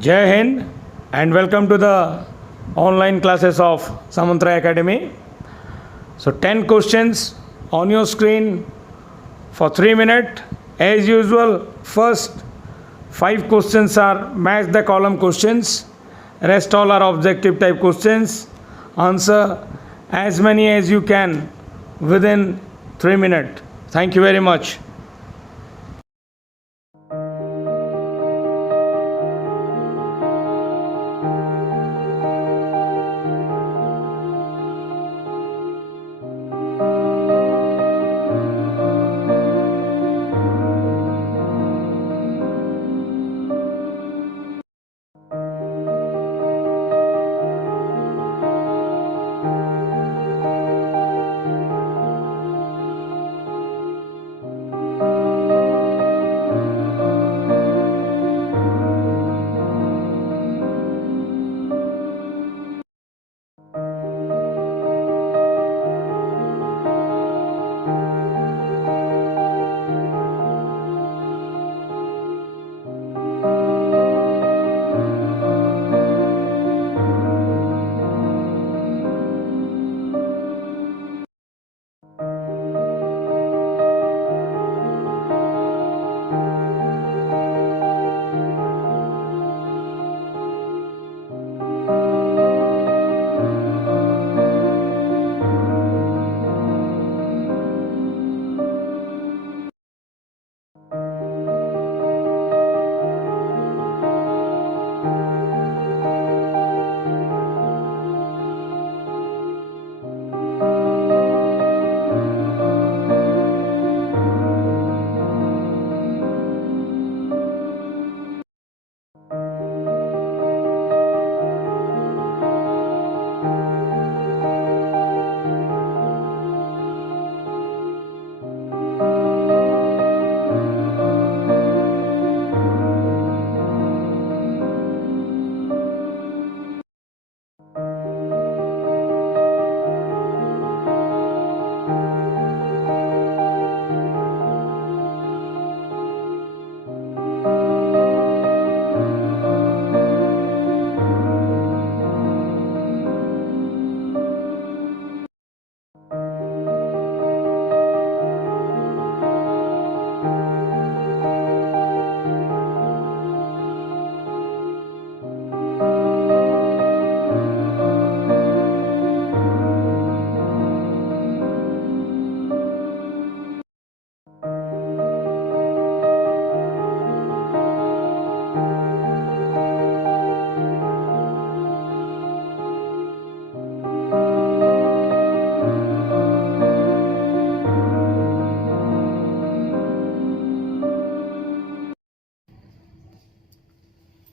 Jai Hind and welcome to the online classes of Samantra Academy. So 10 questions on your screen for 3 minutes. As usual, first 5 questions are match the column questions. Rest all are objective type questions. Answer as many as you can within 3 minutes. Thank you very much.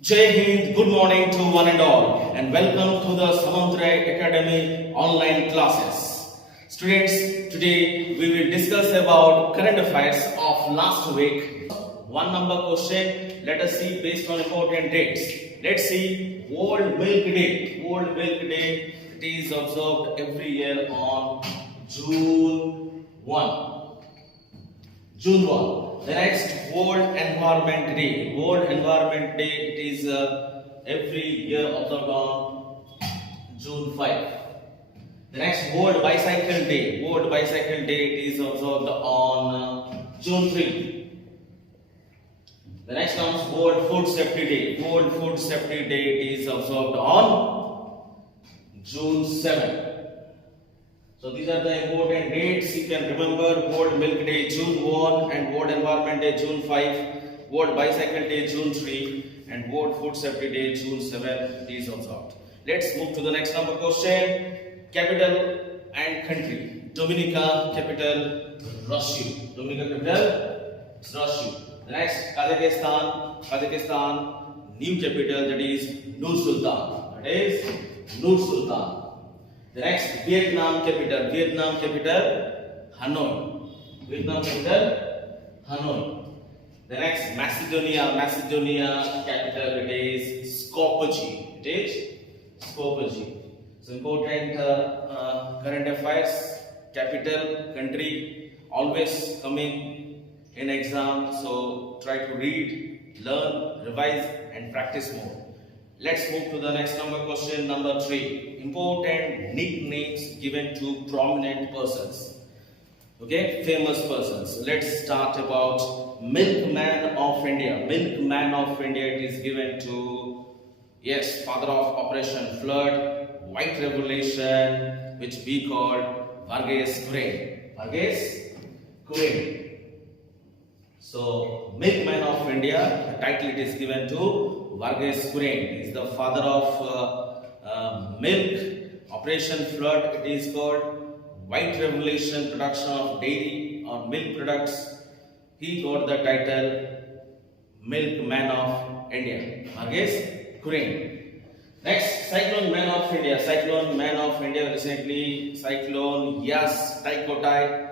Jai Hind, good morning to one and all, and welcome to the Samantra Academy online classes. Students, today we will discuss about current affairs of last week. One number question, let us see based on important dates. Let's see World Milk Day. World Milk Day, it is observed every year on June 1. June 1. The next World Environment Day. World Environment Day, it is every year observed on June 5. The next World Bicycle Day. World Bicycle Day, it is observed on June 3. The next comes World Food Safety Day. World Food Safety Day, it is observed on June 7. So these are the important dates you can remember. World Milk Day June 1 and World Environment Day June 5, World Bicycle Day June 3 and World Food Safety Day June 7 is observed. Let's move to the next number question. Capital and country. Dominica, capital Russia. Dominica, capital Russia. The next Kazakhstan. Kazakhstan, new capital, that is Nur Sultan. That is Nur Sultan. The next Vietnam capital. Vietnam capital Hanoi. Vietnam capital Hanoi. The next Macedonia. Macedonia capital, it is Skopje. It is Skopje. So important current affairs, capital, country, always coming in exam. So try to read, learn, revise, and practice more. Let's move to the next question, number 3. Important nicknames given to prominent persons. Okay, famous persons. So let's start about Milkman of India. Milkman of India, it is given to, yes, father of Operation Flood, White Revolution, which we called Varghese Kuren. Varghese Kuren. So, Milkman of India, the title it is given to Varghese Kuren. He is the father of milk. Operation Flood, it is called White Revolution, production of dairy or milk products. He got the title Milkman of India, Varghese Kuren. Next, Cyclone Man of India. Cyclone Man of India, recently Cyclone Yas Taikotai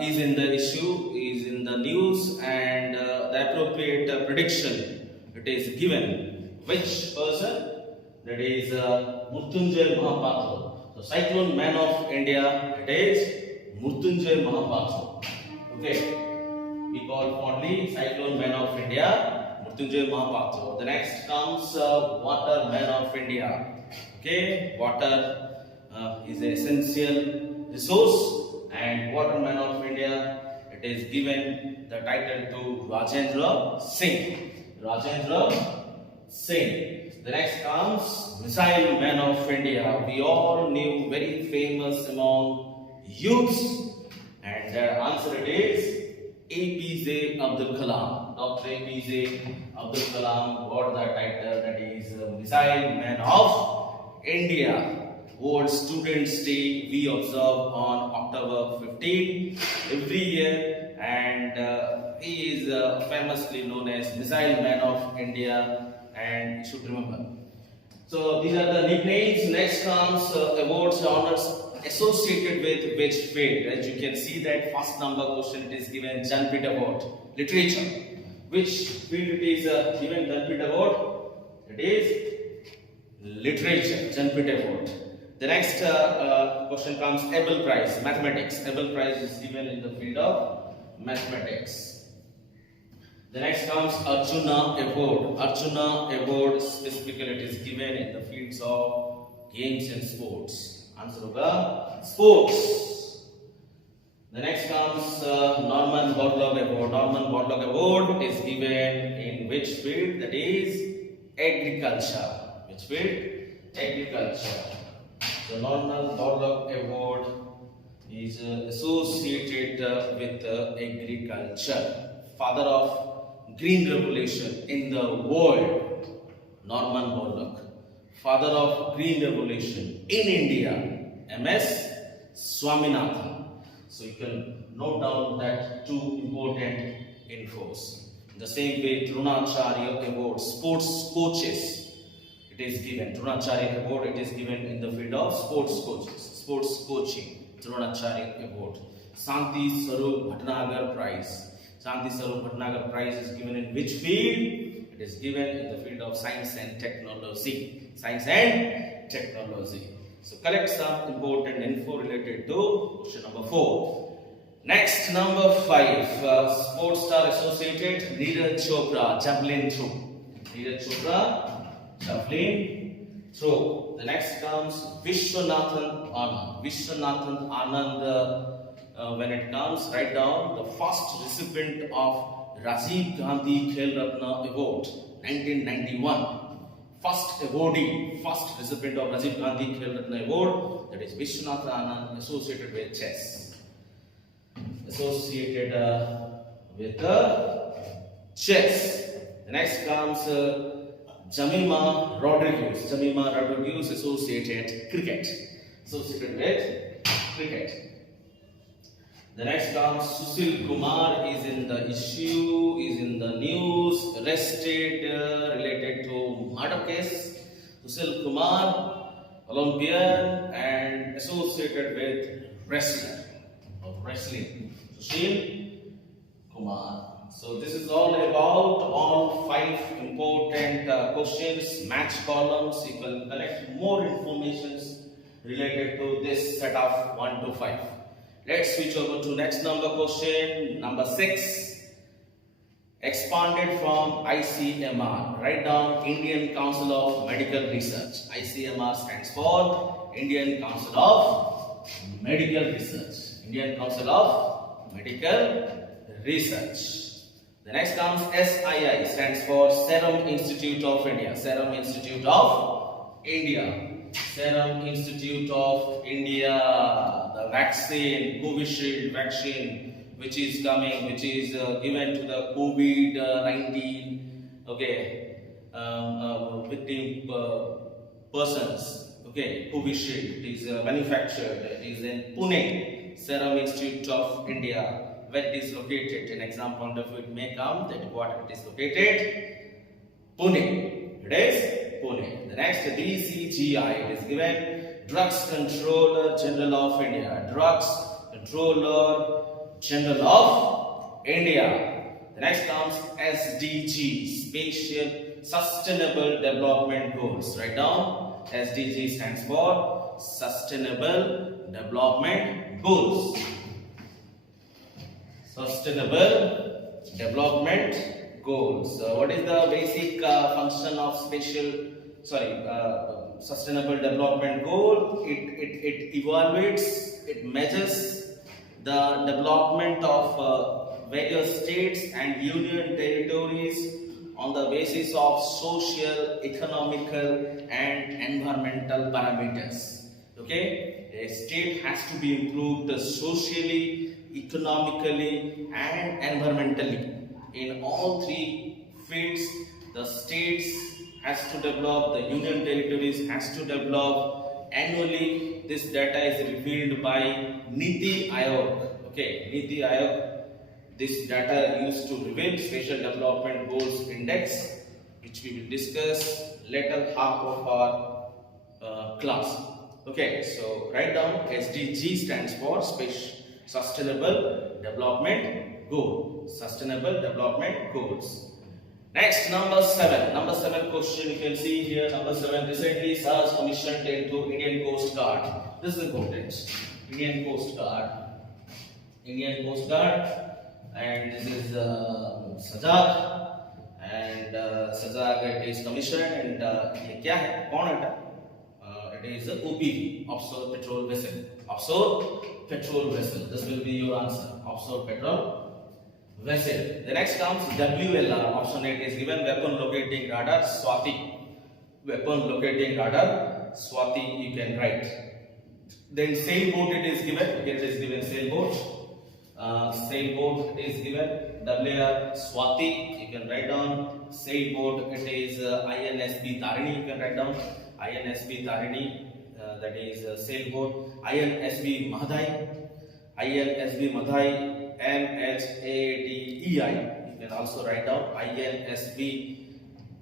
is in the issue, is in the news, and the appropriate prediction it is given. Which person? That is Mrutyunjay Mahapatra. So Cyclone Man of India, it is Mrutyunjay Mahapatra. Okay, we call fondly Cyclone Man of India, Mrutyunjay Mahapatra. The next comes Water Man of India. Okay, water is an essential resource, and Water Man of India, it is given the title to Rajendra Singh. Rajendra Singh. The next comes Missile Man of India. We all knew, very famous among youths, and the answer it is APJ Abdul Kalam. Dr. APJ Abdul Kalam got the title, that is Missile Man of India. World Students' Day we observe on October 15 every year, and he is famously known as Missile Man of India, and you should remember. So these are the nicknames. Next comes awards, honors associated with which field. As you can see that first number question, it is given Jnanpith Award, literature. Which field it is given Jnanpith Award? It is literature, Jnanpith Award. The next question comes Abel Prize, mathematics. Abel Prize is given in the field of mathematics. The next comes Arjuna Award. Arjuna Award specifically it is given in the fields of games and sports. Answer hoga sports. The next comes Norman Borlaug Award. Norman Borlaug Award is given in which field? That is agriculture. Which field? Agriculture. The Norman Borlaug Award is associated with agriculture. Father of Green Revolution in the world, Norman Borlaug. Father of Green Revolution in India, MS Swaminathan. So you can note down that two important infos. In the same way, Dronacharya Award, sports coaches, it is given. Dronacharya Award, it is given in the field of sports coaches, sports coaching. Dronacharya Award. Shanti Swarup Bhatnagar Prize. Shanti Swarup Bhatnagar Prize is given in which field? It is given in the field of science and technology. Science and technology. So collect some important info related to question number 4. Next, number 5. Sports star associated Neeraj Chopra, javelin throw. Neeraj Chopra, javelin throw. The next comes Vishwanathan Anand. Vishwanathan Anand. When it comes, write down the first recipient of Rajiv Gandhi Khel Ratna Award, 1991. First awardee, first recipient of Rajiv Gandhi Khel Ratna Award, that is Vishwanathan Anand, associated with chess. Associated with chess. The next comes Jemima Rodriguez. Jemima Rodriguez, associated cricket. Associated with cricket. The next comes Sushil Kumar is in the issue, is in the news, arrested related to murder case. Sushil Kumar, Olympian and associated with wrestler of wrestling. Sushil Kumar. So this is all about all 5 important questions, match columns. You can collect more information related to this set of 1 to 5. Let's switch over to next number question, number 6. Expanded from ICMR. Write down Indian Council of Medical Research. ICMR stands for Indian Council of Medical Research. Indian Council of Medical Research. The next comes SII, stands for Serum Institute of India. Serum Institute of India. Serum Institute of India. The vaccine, Covishield vaccine, which is coming, which is given to the COVID-19 victim persons. Okay, Covishield, it is manufactured. It is in Pune. Serum Institute of India. Where it is located? An exam point of view, it may come that what it is located. Pune. It is Pune. The next DCGI, it is given Drugs Controller General of India. Drugs Controller General of India. The next comes SDG, Spatial Sustainable Development Goals. Write down. SDG stands for Sustainable Development Goals. Sustainable Development Goals. What is the basic function of Sustainable Development Goal? It evaluates, it measures the development of various states and union territories on the basis of social, economical and environmental parameters. Okay, a state has to be improved socially, economically and environmentally. In all three fields, the states has to develop, the union territories has to develop. Annually, this data is revealed by Niti Aayog. Okay, Niti Aayog. This data used to reveal Spatial Development Goals Index, which we will discuss later half of our class. Okay, so write down SDG stands for Sustainable Development Goal. Sustainable Development Goals. Next, number 7. Number 7 question you can see here. Number 7. Recently, SARS commissioned into Indian Coast Guard. This is important. Indian Coast Guard. Indian Coast Guard. And this is Sajak. And Sajak, it is commissioned. And ये क्या है? कौन है? It is OPV, offshore petrol vessel. Offshore petrol vessel. This will be your answer. Offshore petrol vessel. The next comes WLR. Option 8 is given. Weapon locating radar Swati. Weapon locating radar Swati. You can write. Then sailboat it is given. Here it is given sailboat. Sailboat it is given. WLR Swati. You can write down. Sailboat it is INSB Tarini. You can write down. INSB Tarini, that is sailboat. INSB Mahdai, INSB Mahdai, MHADEI. You can also write down INSB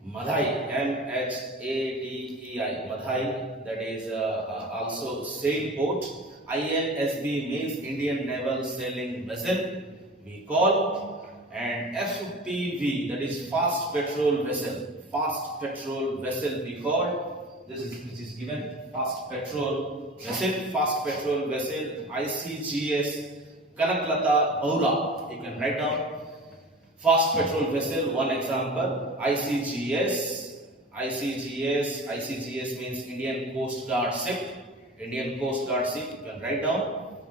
Mahdai, MHADEI, Mahdai, that is also sailboat. INSB means Indian Naval Sailing Vessel, we call. And FPV, that is Fast Petrol Vessel. Fast Petrol Vessel we call. This is given fast petrol vessel ICGS Kanaklata Baura. You can write down fast petrol vessel. One example, ICGS means Indian Coast Guard ship. Indian Coast Guard ship. You can write down.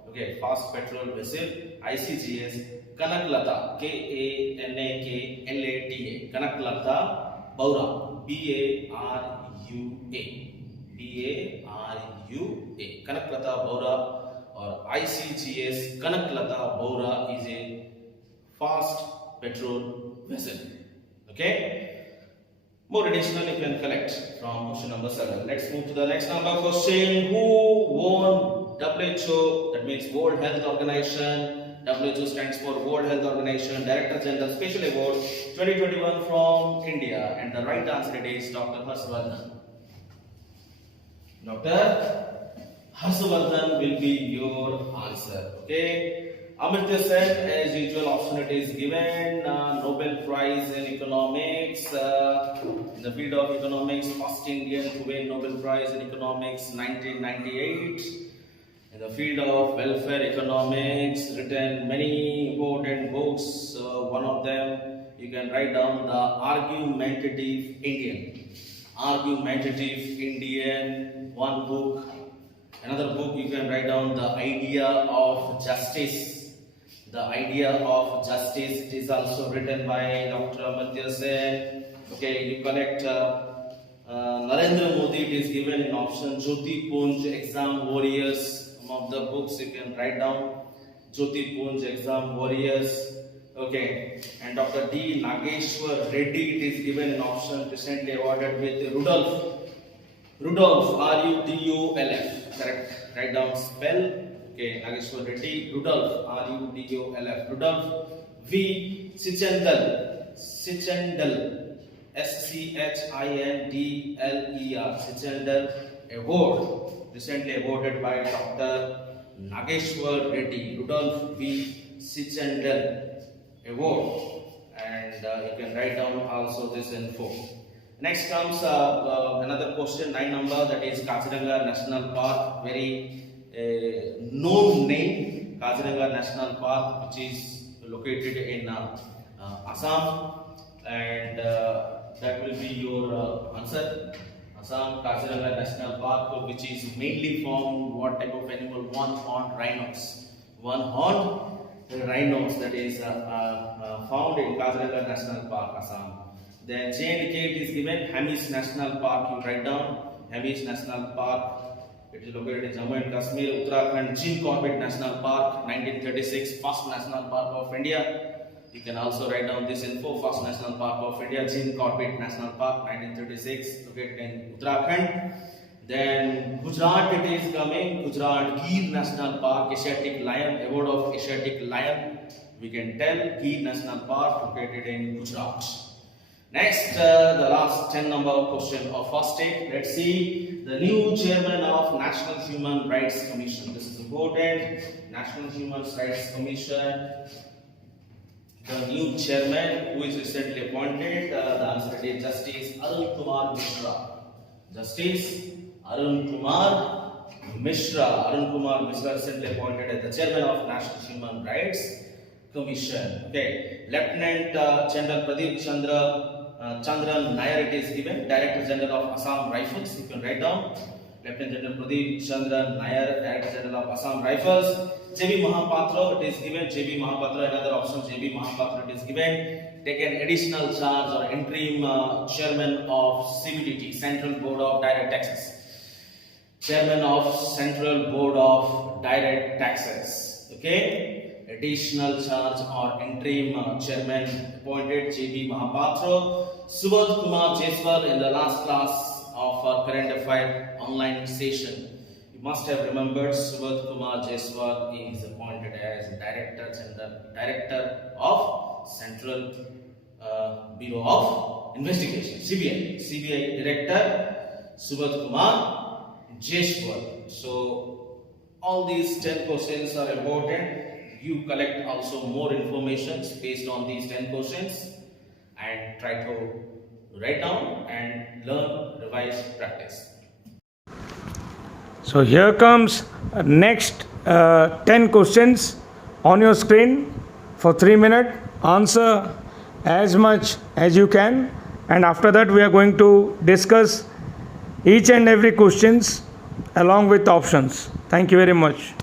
Okay, fast petrol vessel ICGS Kanaklata, Kanaklata Kanaklata Baura, BARUA. Kanaklata Baura or ICGS Kanaklata Baura is a fast petrol vessel. Okay. More additional you can collect from question number 7. Let's move to the next number question. Who won WHO? That means World Health Organization. WHO stands for World Health Organization Director General Special Award 2021 from India. And the right answer is Dr. Harshvardhan. Dr. Harshvardhan will be your answer. Okay. Amartya Sen, as usual, option it is given. Nobel Prize in Economics. In the field of economics, first Indian to win Nobel Prize in Economics 1998. in the field of welfare economics, written many important books. One of them you can write down the Argumentative Indian. Argumentative Indian, one book. Another book you can write down the Idea of Justice. The Idea of Justice, it is also written by Dr. Amartya Sen. Okay, you collect Narendra Modi, it is given in option. Jyoti Punj, Exam Warriors, some of the books you can write down. Jyoti Punj, Exam Warriors. Okay, and Dr. D. Nageshwar Reddy, it is given in option, recently awarded with Rudolph, R-U-D-O-L-F, correct, write down spell. Okay, Nageshwar Reddy, Rudolph, R-U-D-O-L-F, Rudolph. V. Sichendal, S-C-H-I-N-D-L-E-R, Sichendal Award, recently awarded by Dr. Nageshwar Reddy, Rudolph V. Sichendal Award, and you can write down also this info. Next comes another question, 9 number, that is Kaziranga National Park, very known name, Kaziranga National Park, which is located in Assam, and that will be your answer. Assam Kaziranga National Park, which is mainly found what type of animal? One-horned rhinos. One-horned rhinos, that is found in Kaziranga National Park, Assam. Then J&K it is given Hemis National Park. You write down Hemis National Park. It is located in Jammu and Kashmir, Uttarakhand. Jim Corbett National Park, 1936, first national park of India. You can also write down this info. First national park of India, Jim Corbett National Park, 1936, located in Uttarakhand. Then Gujarat it is coming. Gujarat Gir National Park, Asiatic Lion, Award of Asiatic Lion. We can tell Gir National Park located in Gujarat. Next, the last 10 number question of first take. Let's see the new chairman of National Human Rights Commission. This is important. National Human Rights Commission. The new chairman who is recently appointed. The answer is Justice Arun Kumar Mishra. Justice Arun Kumar Mishra. Arun Kumar Mishra recently appointed as the chairman of National Human Rights Commission. Okay, Lieutenant General Pradeep Chandran Nair it is given, Director General of Assam Rifles. You can write down Lieutenant General Pradeep Chandran Nair, Director General of Assam Rifles. J.B. Mahapatra it is given. J.B. Mahapatra, another option. J.B. Mahapatra it is given. Take an additional charge or interim chairman of CBDT, Central Board of Direct Taxes. Chairman of Central Board of Direct Taxes. Okay, additional charge or interim chairman appointed J.B. Mahapatra. Subodh Kumar Jaiswal in the last class of our current affair online session. You must have remembered Subodh Kumar Jaiswal is appointed as Director of Central Bureau of Investigation, CBI Director Subodh Kumar Jaiswal. So all these 10 questions are important. You collect also more information based on these 10 questions and try to write down and learn, revise, practice. So here comes next 10 questions on your screen for 3 minutes. Answer as much as you can, and after that we are going to discuss each and every questions along with options. Thank you very much.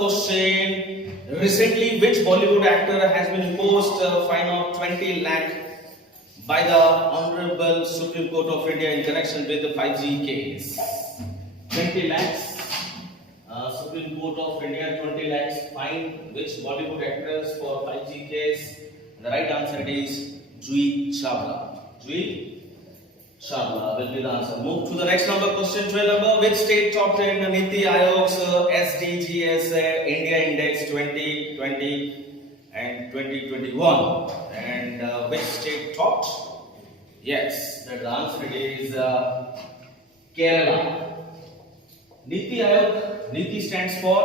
question. Recently, which Bollywood actor has been imposed a fine of 20 lakh by the Honorable Supreme Court of India in connection with the 5G case? 20 lakhs. Supreme Court of India 20 lakhs fine which Bollywood actors for 5G case? The right answer is Jui Chawla. Jui Chawla will be the answer. Move to the next number, question 12 number. Which state topped in Niti Aayog's SDGs India Index 2020 and 2021? And which state topped? Yes, the answer is Kerala. Niti Aayog, Niti stands for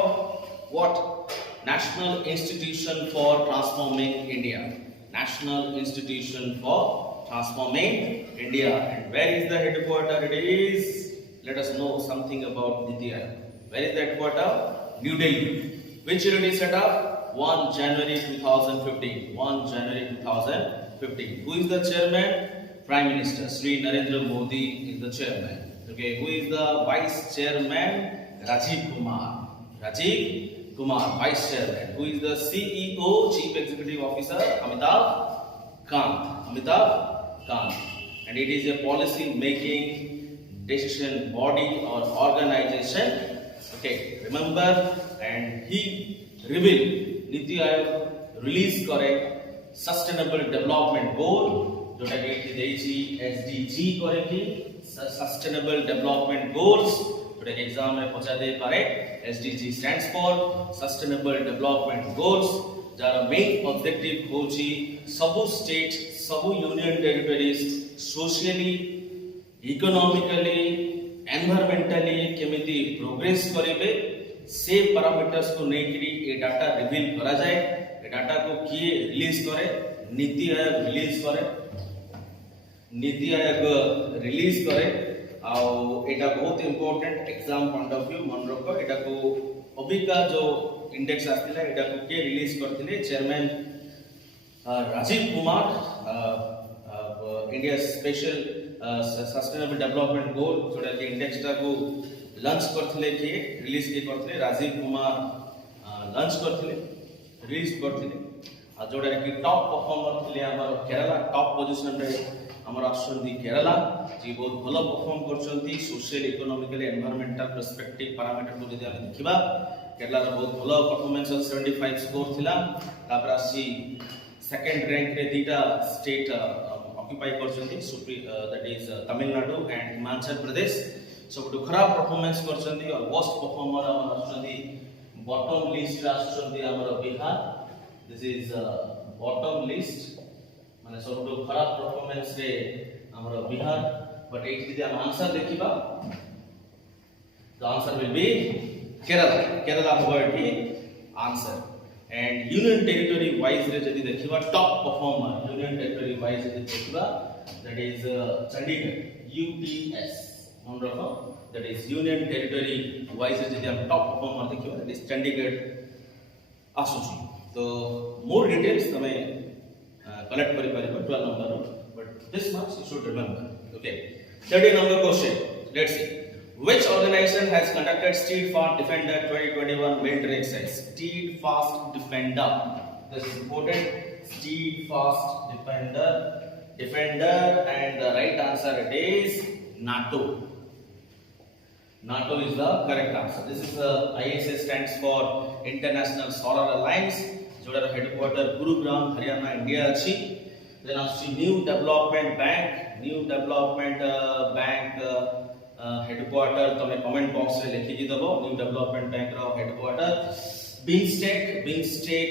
what? National Institution for Transforming India. National Institution for Transforming India. And where is the headquarter? It is, let us know something about Niti Aayog. Where is the headquarter? New Delhi. Which year it is set up? 1 January 2015. 1 January 2015. Who is the chairman? Prime Minister Sri Narendra Modi is the chairman. Okay, who is the vice chairman? Rajiv Kumar. Rajiv Kumar, vice chairman. Who is the CEO, chief executive officer? Amitabh Kant. Amitabh Kant. And it is a policy making decision body or organization. Okay, remember, and he revealed Niti Aayog release correct sustainable development goal. जोटा कि देइछि SDG करेकी sustainable development goals जोटा कि exam में पचा दे पारे SDG stands for sustainable development goals जार मेन ऑब्जेक्टिव होछि सबु स्टेट सबु union territories socially economically environmentally केमिति प्रोग्रेस करिवे से पैरामीटर्स को नेकरी ए डाटा रिवील करा जाए ए डाटा को किए रिलीज करे नीति आयोग रिलीज करे नीति आयोग रिलीज करे आउ एटा बहुत important exam point of view मन रखो एटा को अबिका जो इंडेक्स आस्तिला एटा को के रिलीज करथिले chairman Rajiv Kumar India special sustainable development goal जोटा कि इंडेक्स टा को लॉन्च करथिले के रिलीज के करथिले राजीव कुमार लॉन्च करथिले रिलीज करथिले आ जोटा कि टॉप परफॉर्मर थिले हमर केरला टॉप पोजीशन रे हमर आसुंदी केरला जी बहुत भलो परफॉर्म करछंती social economically environmental perspective parameter को जदि हम देखिबा केरला रो बहुत भलो परफॉर्मेंस 75 स्कोर थिला तापर आसी सेकंड रैंक रे दीटा स्टेट ऑक्युपाई करछंती that is Tamil Nadu and Himachal Pradesh सबटु खराब परफॉर्मेंस करछंती और वर्स्ट परफॉर्मर हमर आसुंदी बॉटम लिस्ट रे आसुंदी हमर Bihar this is bottom list माने सबटु खराब परफॉर्मेंस रे हमर बिहार बट एठी जदि हम आंसर देखिबा the answer will be Kerala Kerala होबा एठी answer and union territory wise रे जदि देखिबा top performer union territory wise जदि देखिबा दैट इज चंडीगढ़ यूटीएस मन रखो that is union territory wise रे जदि हम टॉप परफॉर्मर देखिबा दैट इज चंडीगढ़ आसुची तो मोर डिटेल्स तमे collect kari pariba 12 number but this much you should remember. Okay, 30 number question. Let's see which organization has conducted Steadfast Defender 2021 military exercise. Steadfast Defender, this is important. Steadfast Defender and the right answer it is NATO. NATO is the correct answer. This is the ISA stands for International Solar Alliance. जोड़ार headquarter Gurugram Haryana India अछि then आसी new development bank headquarter तमे comment box रे लिखि दी दबो new development bank रो headquarter BIMSTEC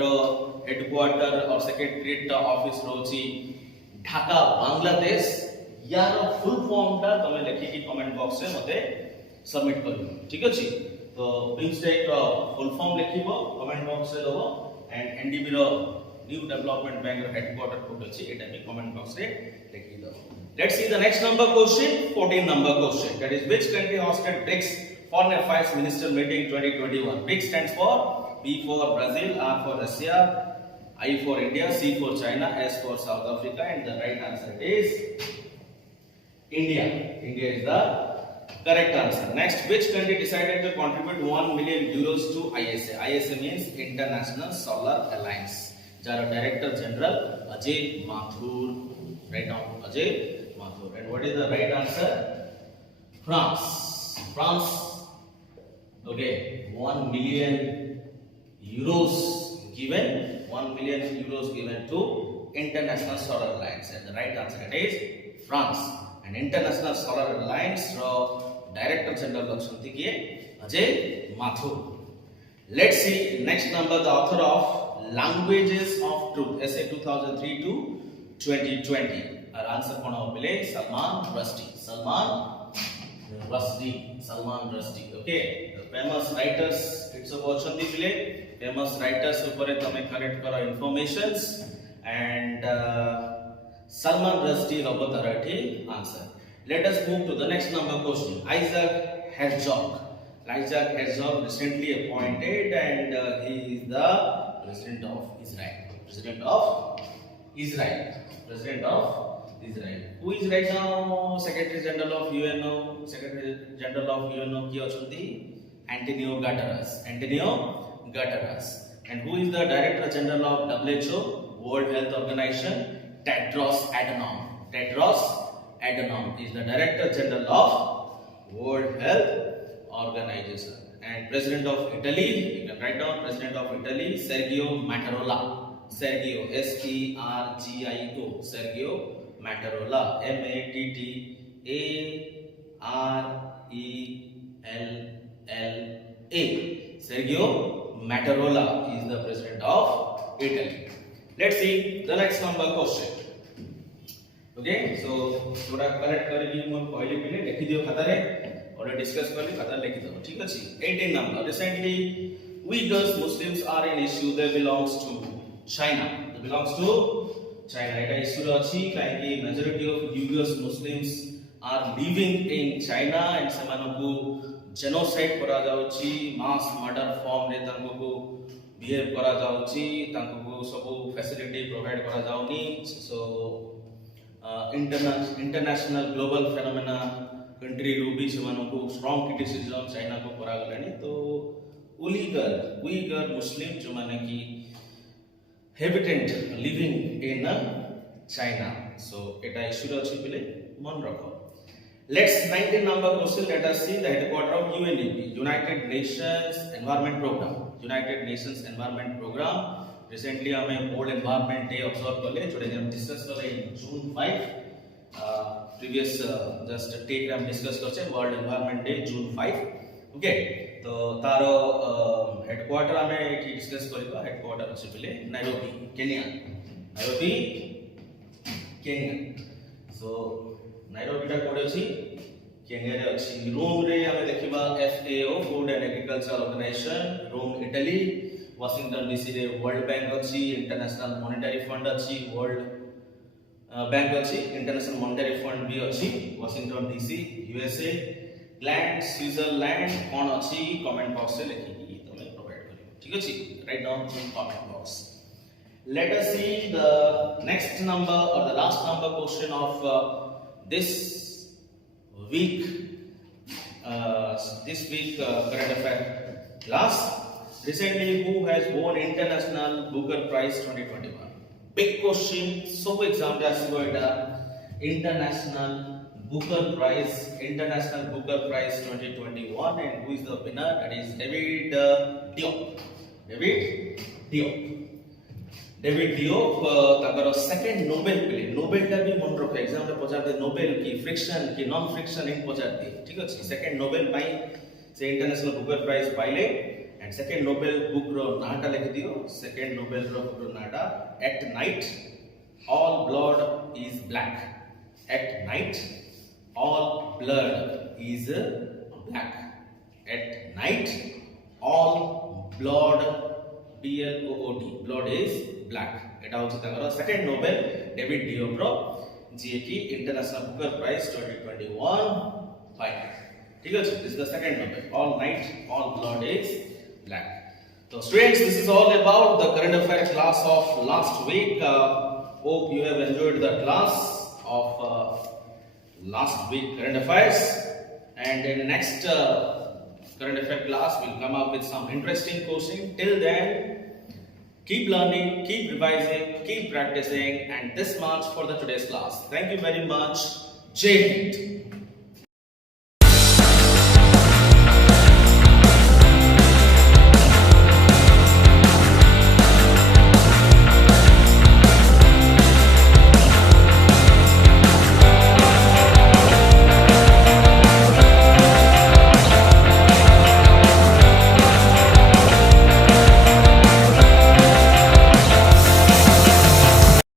रो हेडक्वार्टर और सेक्रेटरीट ऑफिस रोची ढाका बांग्लादेश यार फुल फॉर्म टा तमे लिखि की कमेंट बॉक्स रे मते सबमिट करियो ठीक अछि तो बिमस्टेक रो फुल फॉर्म लिखिबो कमेंट बॉक्स रे दबो एंड एनडीबी रो न्यू डेवलपमेंट बैंक रो हेडक्वार्टर कोड अछि एटा भी कमेंट बॉक्स रे लिखि दबो let's see the next number question 14 number question that is which country hosted BRICS foreign affairs minister meeting 2021 BRICS stands for B for Brazil, R for Russia, I for India, C for China, S for South Africa and the right answer is India. India is the correct answer. Next, which country decided to contribute 1 million euros to ISA? ISA means International Solar Alliance. Jar Director General Ajay Mathur. Right now, Ajay Mathur. And what is the right answer? France. France. Okay, 1 million euros given. 1 million euros given to International Solar Alliance. And the right answer it is France. And International Solar Alliance Director General Lakshmanti Kiye Ajay Mathur. Let's see next number, the author of Languages of Truth, essay 2003 to 2020. Our answer kona hobile Salman Rushdie. Salman Rushdie. Okay, the famous writers it's a opportunity bile famous writers upare tame collect karo informations and Salman Rushdie hobo tarati answer. Let us move to the next number question. Isaac Herzog recently appointed and he is the President of Israel. Who is right now Secretary General of UNO? Ki achunti Antonio Guterres. And who is the Director General of WHO, World Health Organization? Tedros Adhanom is the Director General of World Health Organization. And President of Italy, you can write down President of Italy, Sergio Mattarella. Sergio, S-E-R-G-I-O, Sergio Mattarella, M-A-T-T-A-R-E-L-L-A. Sergio Mattarella is the President of Italy. Let's see the next number question. Okay, so थोड़ा collect करके मोर पहले पहले लिखि दियो खाता रे और discuss करली खाता लिखि दो ठीक अछि 18 number. Recently Uyghurs Muslims are an issue that belongs to China. Eta issue अछि काहे majority of Uyghurs Muslims are living in China and semanku genocide करा जाउछि, mass murder form रे तांको बिहेव करा जाउछि, तांको सब फैसिलिटी प्रोवाइड करा जाउनी. So international global phenomena country रू भी सेमानको strong criticism China को करा गलानी. तो Uyghur Muslim जो माने कि habitant living in China. So eta issue अछि बिले मन रखो. Let's 19 number question. Let us see the headquarter of UNEP, United Nations Environment Program. Recently हमें World Environment Day observe करले, जोड़े हम डिस्कस करले in June 5. Previous just take हम डिस्कस करछे World Environment Day June 5. Okay, तो तारो headquarter हमें एठी डिस्कस करबा. हेडक्वार्टर अछि बिले नाइरोबी, केनिया. So नाइरोबी टा कोड अछि केनिया रे अछि. रोम रे हमें देखिबा FAO, Food and Agriculture Organization, Rome Italy. Washington DC रे वर्ल्ड बैंक अछि, इंटरनेशनल मॉनेटरी फंड अछि, वर्ल्ड बैंक अछि, इंटरनेशनल मॉनेटरी फंड भी अछि. Washington DC USA. Land Switzerland कौन अछि कमेंट बॉक्स से लिखि तमे प्रोवाइड करियो ठीक अछि. Write down in comment box. Let us see the next number or the last number question of this week current affair class. Recently, who has won International Booker Prize 2021? Big question. So exam asibo eta International Booker Prize 2021, and who is the winner? That is David Diop. ताकर second novel पेले. Novel टा भी मन रखो exam रे पचार दे novel की फ्रिक्शन की नॉन फ्रिक्शन इन पचार दे ठीक अछि. सेकंड नोबेल पाई से इंटरनेशनल बुकर प्राइज पाइले एंड सेकंड नोबेल बुक रो नाटा लिख दियो. सेकंड नोबेल रो बुक रो नाटा at night all blood is black. At night all blood is black. At night all blood blood blood is black. eta hochi takara second nobel David Diop ro je ki international booker prize 2021 paile ठीक है. This is the second nobel. All night all blood is black. So students, this is all about the current affair class of last week. Hope you have enjoyed the class of last week current affairs. and in the next current affair class we'll come up with some interesting question. Till then, keep learning, keep revising, keep practicing, and this much for the today's class. Thank you very much. Jai Hind.